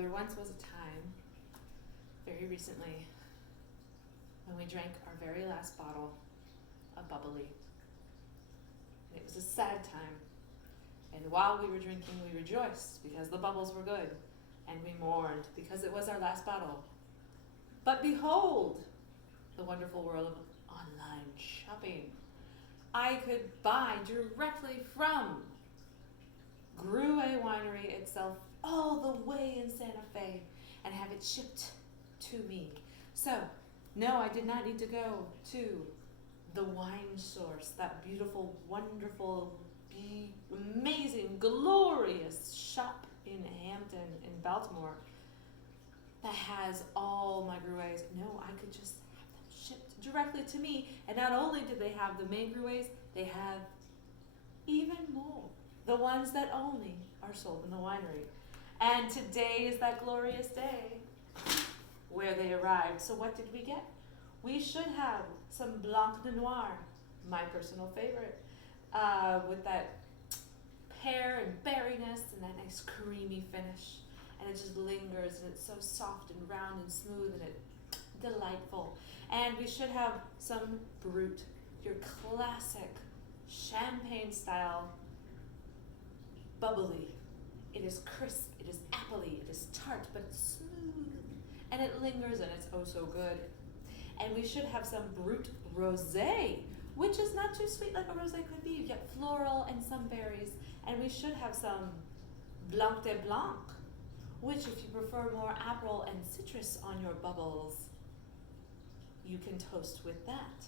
there once was a time, very recently, when we drank our very last bottle of bubbly. It was a sad time. And while we were drinking, we rejoiced because the bubbles were good. And we mourned because it was our last bottle. But behold, the wonderful world of online shopping. I could buy directly from Gruet Winery itself all the way in Santa Fe and have it shipped to me. So, no, I did not need to go to the wine source, that beautiful, wonderful, amazing, glorious shop in Hampton, in Baltimore, that has all my Gruets. No, I could just have them shipped directly to me. And not only did they have the main Gruets, they have even more. The ones that only are sold in the winery. And today is that glorious day where they arrived. So what did we get? We should have some Blanc de Noir, my personal favorite, with that pear and berryness and that nice creamy finish. And it just lingers, and it's so soft and round and smooth, and it's delightful. And we should have some Brut, your classic champagne style bubbly. It is crisp, it is appley, it is tart, but it's smooth, and it lingers, and it's oh so good. And we should have some Brut Rosé, which is not too sweet like a rosé could be. You get floral and some berries. And we should have some Blanc de Blanc, which if you prefer more apple and citrus on your bubbles, you can toast with that.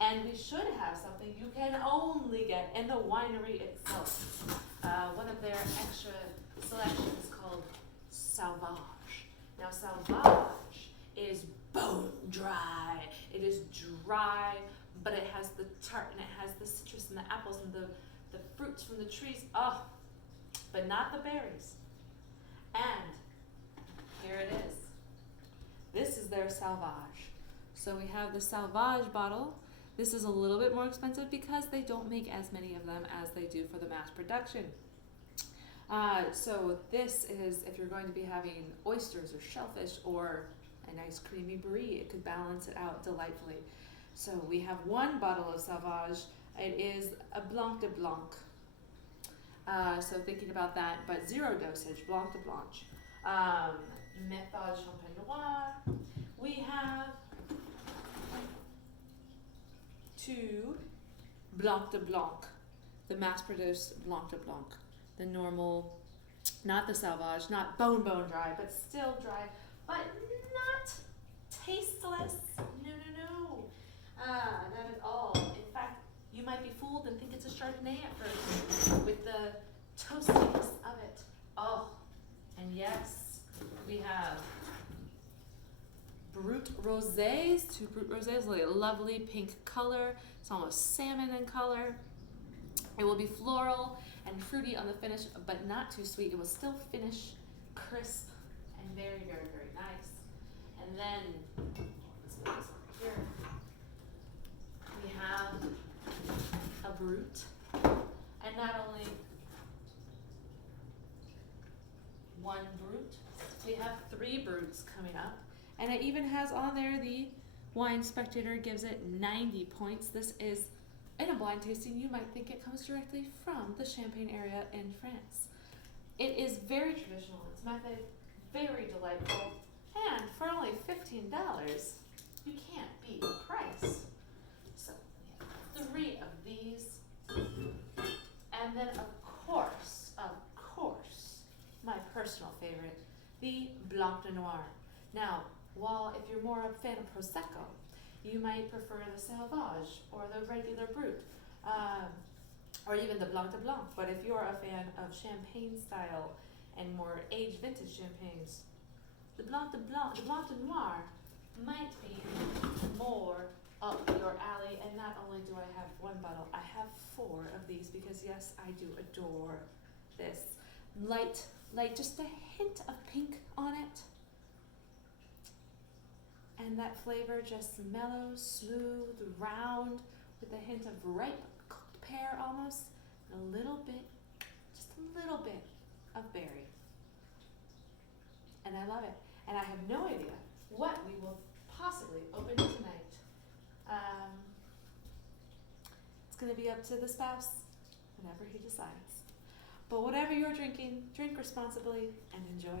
And we should have something you can only get in the winery itself. One of their extra selections called Sauvage. Now Sauvage is bone dry. It is dry, but it has the tart and it has the citrus and the apples and the fruits from the trees. Oh, but not the berries. And here it is. This is their Sauvage. So we have the Sauvage bottle. This is a little bit more expensive because they don't make as many of them as they do for the mass production. So this is, if you're going to be having oysters or shellfish or a nice creamy brie, it could balance it out delightfully. So we have one bottle of Sauvage. It is a Blanc de Blanc. So thinking about that, but 0 dosage, Blanc de Blanc. Méthode Champenois. We have 2 Blanc de Blanc, the mass-produced Blanc de Blanc. The normal, not the Sauvage, not bone dry, but still dry, but not tasteless. No. Not at all. In fact, you might be fooled and think it's a Chardonnay at first with the toastiness of it. Oh, and yes, we have Brut Rosés, 2 Brut Rosés, like a lovely pink color. It's almost salmon in color. It will be floral and fruity on the finish, but not too sweet. It will still finish crisp and very, very, very nice. And then, let's put this over here. We have a Brut, and not only one Brut, we have 3 Bruts coming up, and it even has on there the Wine Spectator gives it 90 points. This is, in a blind tasting, you might think it comes directly from the Champagne area in France. It is very traditional in its method, very delightful, and for only $15, you can't beat the price. So we have 3 of these, and then of course, my personal favorite, the Blanc de Noir. Now, while if you're more a fan of Prosecco, you might prefer the Sauvage or the regular Brut, or even the Blanc de Blanc. But if you're a fan of champagne style and more aged vintage champagnes, the Blanc de Noir might be more up your alley. And not only do I have 1 bottle, I have 4 of these because yes, I do adore this. Light, just a hint of pink on it. And that flavor just mellow, smooth, round, with a hint of ripe cooked pear almost, and just a little bit of berry. and I love it. And I have no idea what we will possibly open tonight. It's going to be up to the spouse, whenever he decides. But whatever you're drinking, drink responsibly and enjoy.